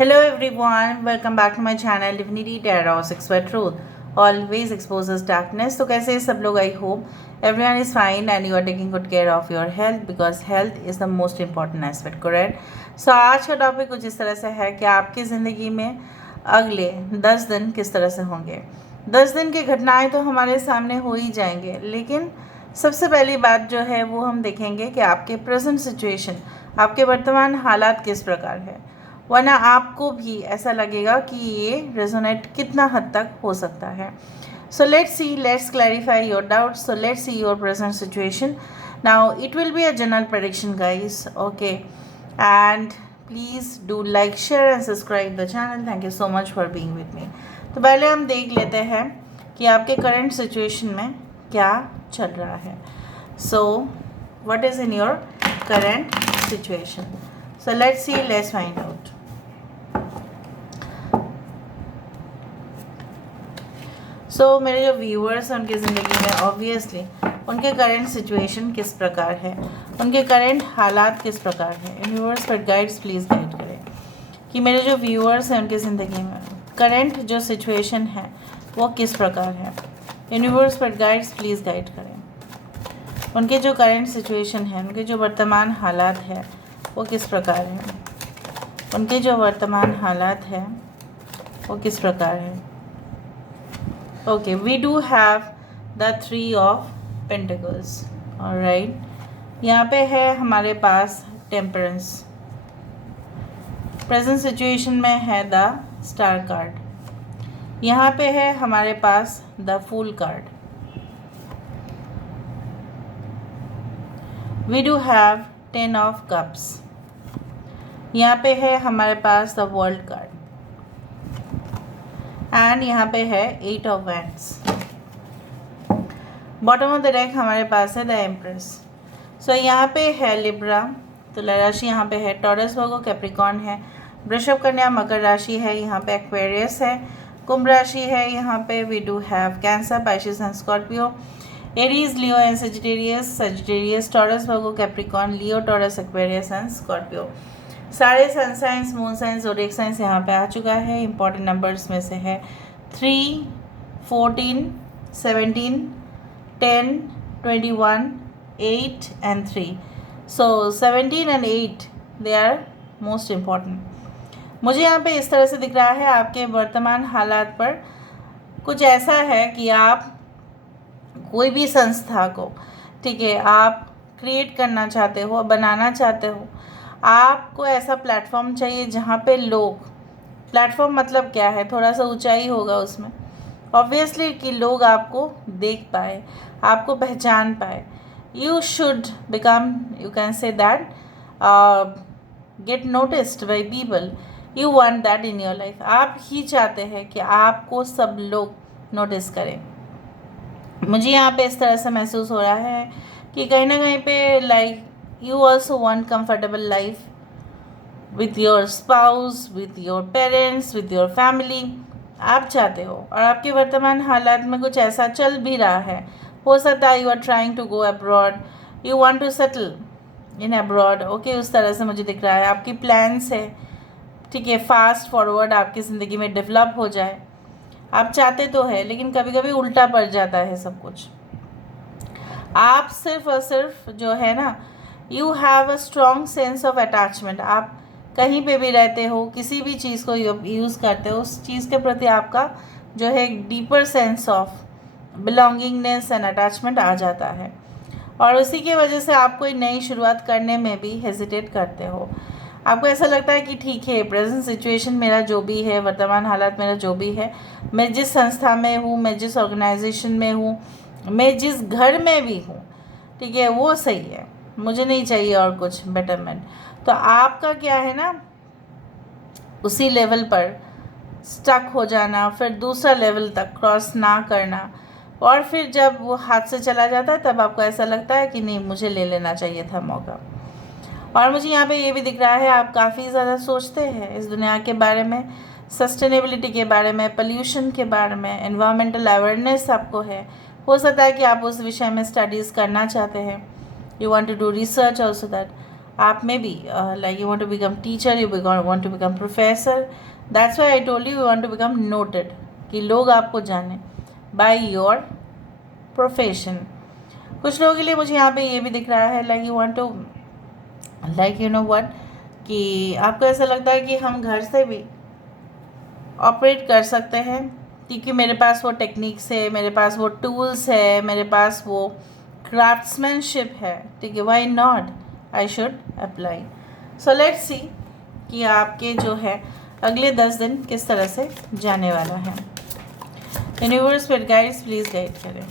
Hello everyone, welcome back to my channel Divinity Tarot 6 for Truth. Always exposes darkness. तो कैसे हैं सब लोग? I hope everyone is fine and you are taking good care of your health because health is the most important aspect, correct? So आज का topic कुछ इस तरह से है कि आपकी ज़िंदगी में अगले 10 दिन किस तरह से होंगे। 10 दिन की घटनाएं तो हमारे सामने हो ही जाएंगे, लेकिन सबसे पहली बात जो है वो हम देखेंगे कि आपके प्रेजेंट सिचुएशन, आपके वर्तमान हालात किस प्रकार है, वरना आपको भी ऐसा लगेगा कि ये रेजोनेट कितना हद तक हो सकता है। So let's clarify your doubts. So let's see your present situation. Now it will be a general prediction guys, okay, and please do like, share and subscribe the channel. Thank you so much for being with me. तो पहले हम देख लेते हैं कि आपके current situation में क्या चल रहा है. So what is in your current situation? So let's find out. मेरे जो व्यूअर्स हैं उनकी ज़िंदगी में ऑब्वियसली उनके करंट सिचुएशन किस प्रकार है, उनके करंट हालात किस प्रकार है. यूनिवर्स पर गाइड्स प्लीज़ गाइड करें कि मेरे जो व्यूअर्स हैं उनकी ज़िंदगी में करंट जो सिचुएशन है वो किस प्रकार है. यूनिवर्स पर गाइड्स प्लीज़ गाइड करें. उनके जो करंट सिचुएशन है, उनके जो वर्तमान हालात है वो किस प्रकार है. उनके जो वर्तमान हालात है वो किस प्रकार है. Okay, we do have the 3 of pentacles. Alright, यहाँ पे है हमारे पास टेम्परेंस. प्रेजेंट सिचुएशन में है द स्टार कार्ड. यहाँ पे है हमारे पास the fool card. We do have 10 of cups. यहाँ पे है हमारे पास द वर्ल्ड कार्ड एंड यहाँ पे है 8 of wands. Bottom of the deck हमारे पास है द एम्प्रेस. सो यहाँ पे है लिब्रा, तुला राशि यहाँ पे है, टॉरस वर्गो कैप्रिकॉर्न है, वृषभ कन्या मकर राशि है, यहाँ पे एक्वेरियस है, कुंभ राशि है, यहाँ पे we do have Cancer, Pisces and Scorpio, Aries, Leo and Sagittarius, Taurus Virgo Capricorn, Leo, Taurus, Aquarius and Scorpio. सारे sun signs, moon signs, zodiac signs यहाँ पे आ चुका है. इंपॉर्टेंट नंबर्स में से है 3, 14, 17, 10, 21, 8 and 3. So 17 and 8 they are most important. मुझे यहाँ पे इस तरह से दिख रहा है आपके वर्तमान हालात पर कुछ ऐसा है कि आप कोई भी संस्था को, ठीक है, आप क्रिएट करना चाहते हो, बनाना चाहते हो. आपको ऐसा प्लेटफॉर्म चाहिए जहाँ पे लोग, प्लेटफॉर्म मतलब क्या है, थोड़ा सा ऊंचाई होगा उसमें ऑब्वियसली कि लोग आपको देख पाए, आपको पहचान पाए. You should become, you can say that, gate noticed by people. You want that in your life. आप ही चाहते हैं कि आपको सब लोग नोटिस करें. मुझे यहाँ पे इस तरह से महसूस हो रहा है कि कहीं ना कहीं पे like you also want comfortable life with your spouse, with your parents, with your family. आप चाहते हो और आपके वर्तमान हालात में कुछ ऐसा चल भी रहा है. हो सकता है you are trying to go abroad, you want to settle in abroad. Okay, उस तरह से मुझे दिख रहा है आपकी प्लान्स है, ठीक है, फास्ट फॉरवर्ड आपकी ज़िंदगी में डेवलप हो जाए. आप चाहते तो है, लेकिन कभी कभी उल्टा पड़ जाता है सब कुछ. आप सिर्फ और सिर्फ जो है ना, you have a strong sense of attachment. आप कहीं पे भी रहते हो, किसी भी चीज़ को यूज़ करते हो, उस चीज़ के प्रति आपका जो है एक deeper sense of belongingness and attachment आ जाता है. और उसी की वजह से आप कोई नई शुरुआत करने में भी हेजिटेट करते हो. आपको ऐसा लगता है कि ठीक है, प्रेजेंट सिचुएशन मेरा जो भी है, वर्तमान हालात मेरा जो भी है, मैं जिस संस्था में हूँ, मैं जिस ऑर्गेनाइजेशन में हूँ, मैं जिस घर में भी हूँ, ठीक है, वो सही है, मुझे नहीं चाहिए और कुछ बेटरमेंट. तो आपका क्या है ना, उसी लेवल पर स्टक हो जाना, फिर दूसरा लेवल तक क्रॉस ना करना, और फिर जब वो हाथ से चला जाता है तब आपको ऐसा लगता है कि नहीं, मुझे ले लेना चाहिए था मौका. और मुझे यहाँ पे ये भी दिख रहा है आप काफ़ी ज़्यादा सोचते हैं इस दुनिया के बारे में, सस्टेनेबिलिटी के बारे में, पोल्यूशन के बारे में, एनवायरमेंटल अवेयरनेस आपको है. हो सकता है कि आप उस विषय में स्टडीज़ करना चाहते हैं. You want to do research also that. आप में भी like you want to become teacher, you want to become professor, that's why I told you want to become noted, कि लोग आपको जाने बाय योर प्रोफेशन। कुछ लोगों के लिए मुझे यहाँ पे ये भी दिख रहा है like you want to like you know what, कि आपको ऐसा लगता है कि हम घर से भी ऑपरेट कर सकते हैं, क्योंकि मेरे पास वो टेक्निक्स है, मेरे पास वो टूल्स है, मेरे पास वो क्राफ्ट्समैनशिप है, ठीक है, why not, I should apply. So let's see कि आपके जो है अगले 10 दिन किस तरह से जाने वाला है। Universe spirit guides please guide करें।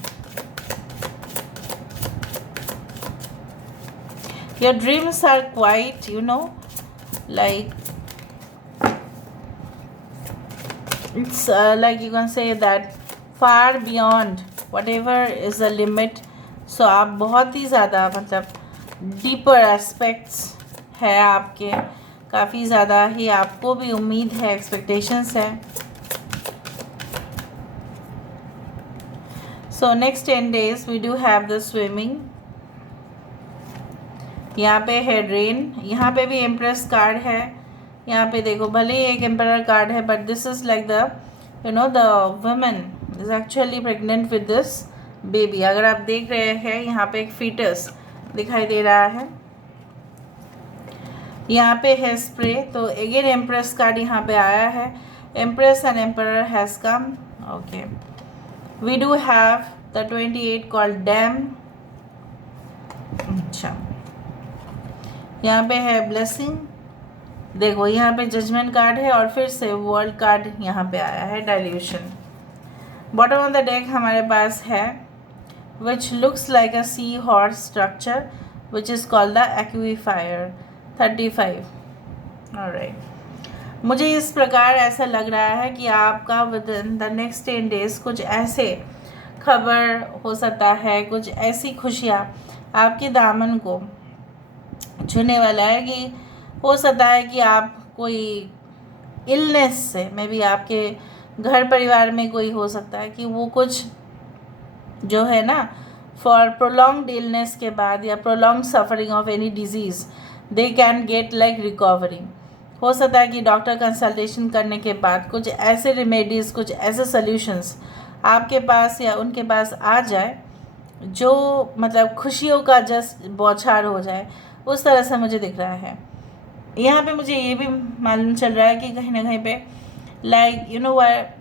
Your dreams are quite, you know, like it's like you can say that far beyond whatever is the limit. So आप बहुत ही ज़्यादा मतलब डीपर एस्पेक्ट्स है आपके, काफ़ी ज़्यादा ही आपको भी उम्मीद है, एक्सपेक्टेशंस है। So next 10 days we do have the swimming, यहाँ पे है ड्रेन, यहाँ पे भी एम्प्रेस कार्ड है, यहाँ पे देखो भले ही एक एम्परर कार्ड है, but this is like the you know the woman is actually pregnant with this baby. अगर आप देख रहे हैं यहाँ पे एक फीटस दिखाई दे रहा है, यहाँ पे है स्प्रे, तो अगेन एम्प्रेस कार्ड यहाँ पे आया है, empress and emperor has come. Okay, we do have the 28 called dam. अच्छा, यहाँ पे है ब्लेसिंग, देखो यहाँ पे जजमेंट कार्ड है, और फिर से वर्ल्ड कार्ड यहाँ पे आया है, dilution. Bottom of the deck हमारे पास है which looks like a sea horse structure which is called the aquifer 35। Alright, मुझे इस प्रकार ऐसा लग रहा है कि आपका with in the next 10 days कुछ ऐसे खबर हो सकता है, कुछ ऐसी खुशियाँ आपके दामन को छूने वाला है, कि हो सकता है कि आप कोई इलनेस से, मे बी आपके घर परिवार में कोई हो सकता है कि वो कुछ जो है ना फॉर प्रोलॉन्ग्ड इलनेस के बाद या prolong suffering of any disease they can get like recovery. हो सकता है कि डॉक्टर कंसल्टेशन करने के बाद कुछ ऐसे रेमेडीज़, कुछ ऐसे सल्यूशंस आपके पास या उनके पास आ जाए जो मतलब खुशियों का जस्ट बौछार हो जाए, उस तरह से मुझे दिख रहा है। यहाँ पे मुझे ये भी मालूम चल रहा है कि कहीं ना कहीं पे like you know what,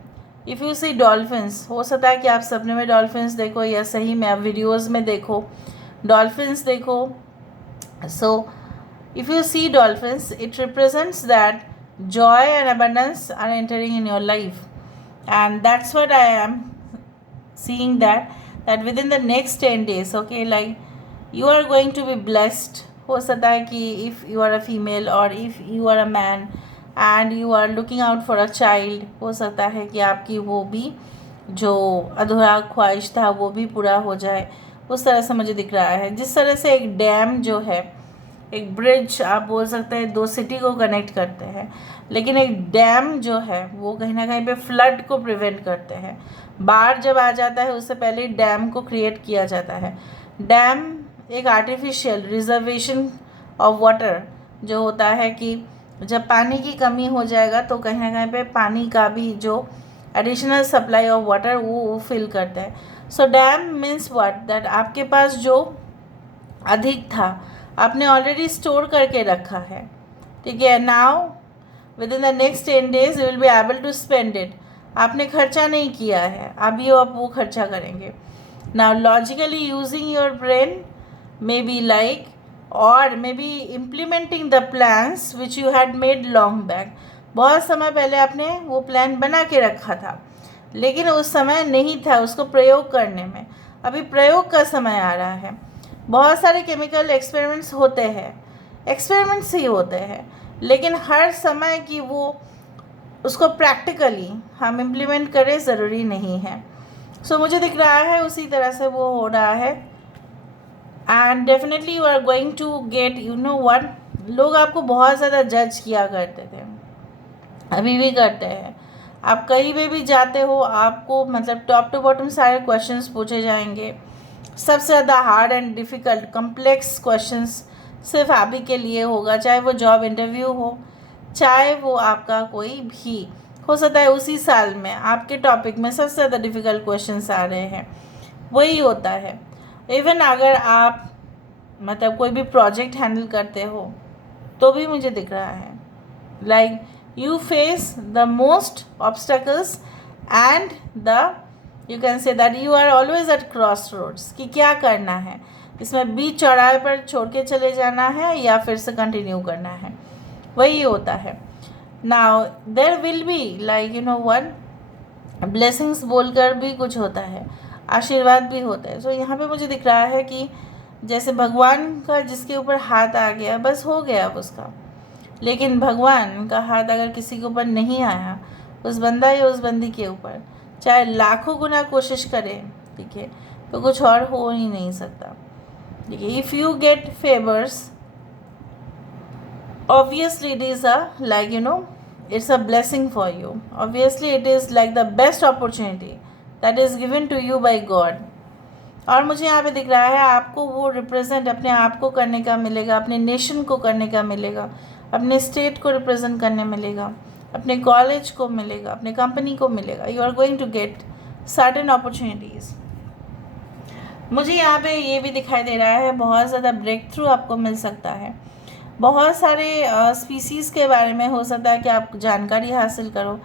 if you see dolphins, हो सकता है कि आप सपने में डॉल्फिन्स देखो या सही में आप वीडियोज़ में देखो डॉल्फिन्स देखो। So if you see dolphins, it represents that joy and abundance are entering in your life, and that's what I am seeing that within the next 10 days, okay, like you are going to be blessed। हो सकता है कि if you are a female or if you are a man and you are looking out for a child, हो सकता है कि आपकी वो भी जो अधूरा ख्वाहिश था वो भी पूरा हो जाए, उस तरह से मुझे दिख रहा है। जिस तरह से एक डैम जो है, एक ब्रिज आप बोल सकते हैं, दो सिटी को कनेक्ट करते हैं, लेकिन एक डैम जो है वो कहीं ना कहीं पे फ्लड को प्रिवेंट करते हैं। बाढ़ जब आ जाता है उससे पहले डैम को क्रिएट किया जाता है। डैम एक आर्टिफिशियल रिजर्वेशन ऑफ वाटर जो होता है कि जब पानी की कमी हो जाएगा तो कहीं ना कहीं पे पानी का भी जो एडिशनल सप्लाई ऑफ वाटर वो फिल करता है। So damn means what, that आपके पास जो अधिक था आपने ऑलरेडी स्टोर करके रखा है, ठीक है। Now with in the next 10 days you will be able to spend it. आपने खर्चा नहीं किया है, अभी आप वो खर्चा करेंगे। Now logically using your brain maybe like, और maybe implementing the plans which you had made long back. बहुत समय पहले आपने वो प्लान बना के रखा था, लेकिन उस समय नहीं था उसको प्रयोग करने में। अभी प्रयोग का समय आ रहा है। बहुत सारे केमिकल एक्सपेरिमेंट्स होते हैं, एक्सपेरिमेंट्स ही होते हैं, लेकिन हर समय की वो उसको प्रैक्टिकली हम इम्प्लीमेंट करें ज़रूरी नहीं है। सो मुझे दिख रहा है उसी तरह से वो हो रहा है। And definitely you are going to get, you know what, लोग आपको बहुत ज़्यादा जज किया करते थे, अभी भी करते हैं। आप कहीं पे भी जाते हो आपको मतलब टॉप टू बॉटम सारे क्वेश्चंस पूछे जाएंगे। सबसे ज़्यादा hard and difficult complex questions सिर्फ आप ही के लिए होगा, चाहे वो जॉब इंटरव्यू हो, चाहे वो आपका कोई भी हो सकता है उसी साल में आपके टॉपिक में सबसे ज़्यादा डिफ़िकल्ट क्वेश्चंस आ रहे हैं, वही होता है। इवन अगर आप मतलब कोई भी प्रोजेक्ट हैंडल करते हो तो भी मुझे दिख रहा है like you face the most obstacles and the you can say that you are always at cross roads कि क्या करना है, इसमें बीच चौराहे पर छोड़ के चले जाना है या फिर से कंटिन्यू करना है, वही होता है। Now there will be like you no one blessings बोलकर भी कुछ होता है, आशीर्वाद भी होता है। सो यहाँ पे मुझे दिख रहा है कि जैसे भगवान का जिसके ऊपर हाथ आ गया बस हो गया उसका, लेकिन भगवान का हाथ अगर किसी के ऊपर नहीं आया, उस बंदा या उस बंदी के ऊपर चाहे लाखों गुना कोशिश करे, ठीक है, तो कुछ और हो ही नहीं सकता। देखिए, if you get favours obviously it is a like you know it's a blessing for you, obviously it is like the best opportunity that is given to you by God। और मुझे यहाँ पे दिख रहा है आपको वो रिप्रेजेंट अपने आप को करने का मिलेगा, अपने नेशन को करने का मिलेगा, अपने स्टेट को रिप्रेजेंट करने मिलेगा, अपने कॉलेज को मिलेगा, अपने कंपनी को मिलेगा। You are going to get certain opportunities. मुझे यहाँ पे ये भी दिखाई दे रहा है बहुत ज़्यादा ब्रेक थ्रू आपको मिल सकता है, बहुत सारे स्पीसीज़ के बारे में हो सकता है कि आप जानकारी हासिल करो।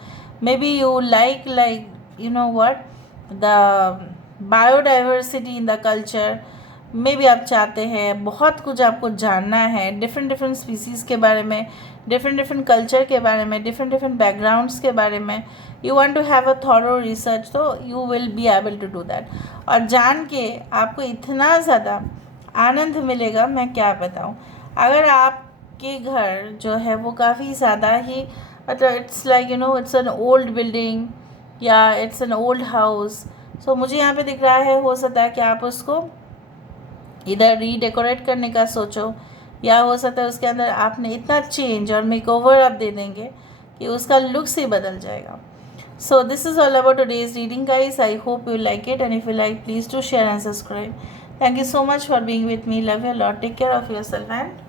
May be you like you know what the biodiversity in the culture, may be आप चाहते हैं बहुत कुछ आपको जानना है डिफरेंट डिफरेंट स्पीसीज़ के बारे में, डिफरेंट डिफरेंट कल्चर के बारे में, डिफरेंट डिफरेंट बैकग्राउंड्स के बारे में। You want to have a thorough research, तो you will be able to do that. और जान के आपको इतना ज़्यादा आनंद मिलेगा, मैं क्या बताऊँ। अगर आपके घर जो है वो काफ़ी ज़्यादा ही मतलब it's like you no it's an old building या इट्स एन ओल्ड हाउस, सो मुझे यहाँ पे दिख रहा है हो सकता है कि आप उसको इधर रीडेकोरेट करने का सोचो, या हो सकता है उसके अंदर आपने इतना चेंज और मेकओवर आप दे देंगे कि उसका लुक्स ही बदल जाएगा। So this is all about today's reading, guys. I hope you like it, and if you like, please do share and subscribe. Thank you so much for being with me. Love you a lot. Take care of yourself and